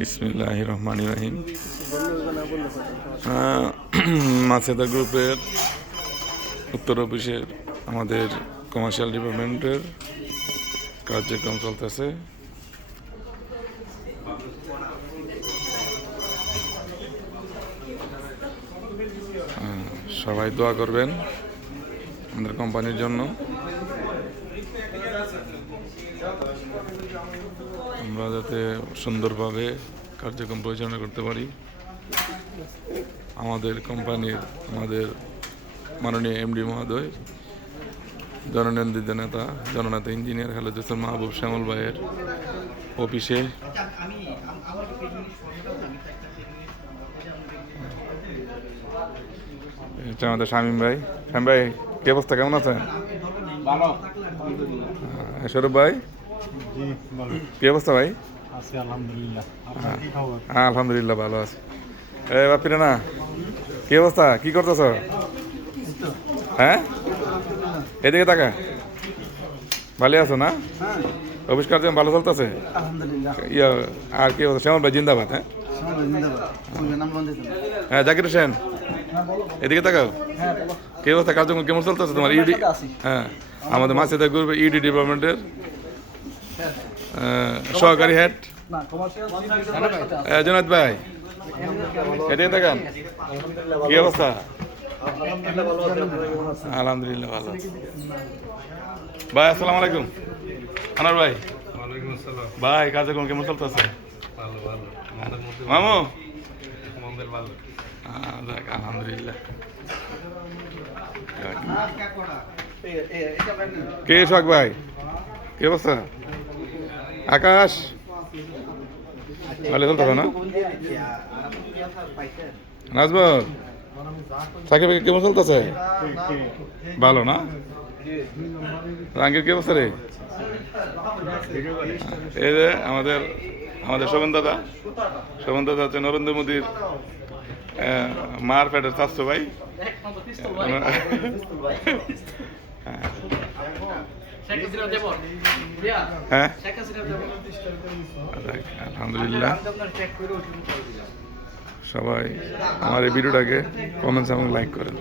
বিসমিল্লাহির রহমানির রহিম। মাছেদা গ্রুপের উত্তর অফিসের আমাদের কমার্শিয়াল ডিপার্টমেন্টের কার্যক্রম চলতেছে। সবাই দোয়া করবেন আমাদের কোম্পানির জন্য। আমরা যাতে সুন্দরভাবে কার্যক্রম পরিচালনা করতে পারি। আমাদের কোম্পানির মাননীয় এমডি মহোদয়, জননন্দিত নেতা জননেতা ইঞ্জিনিয়ার খালেদ হোসেন মাহবুব শ্যামল ভাইয়ের অফিসে আমাদের শামীম ভাই। কি অবস্থা, কেমন আছেন? সৌরভ ভাই, কি অবস্থা ভাই? আলহামদুলিল্লাহ ভালো আছে। বাপিরা না, কি অবস্থা, কি করতেছ? হ্যাঁ, এদিকে তাকা। ভালো আছো না? অফিস কার্য ভালো চলতেছে? আর কি অবস্থা? শ্যামল ভাই জিন্দাবাদ। হ্যাঁ, জাকির হোসেন এদিকে তাকাও। কি অবস্থা, কার্যক্রম কেমন চলতেছে তোমার? হ্যাঁ, আমাদের মাছেদা গ্রুপের ইডি ডিপার্টমেন্টের সহকারী হেড জুনায়েদ ভাই, এদিকে তাকান। কি অবস্থা? আলহামদুলিল্লাহ ভালো আছে ভাই। আসসালামু আলাইকুম আনার ভাই। ভাই, কার্যক্রম কেমন চলতেছে? মামু, আলহামদুলিল্লাহ। কে শখ ভাই, কি অবস্থা? আকাশ, ভালো চলতেছে না? নাজমুল, সাকিব কেমন চলতেছে? ভালো না? রাঙ্গের কি অবস্থা রে? এই যে আমাদের শোভন দাদা হচ্ছে নরেন্দ্র মোদীর মার ফেটের স্বাস্থ্য ভাই। হ্যাঁ, আলহামদুলিল্লাহ। সবাই আমার এই ভিডিওটাকে কমেন্টস এবং লাইক করেন।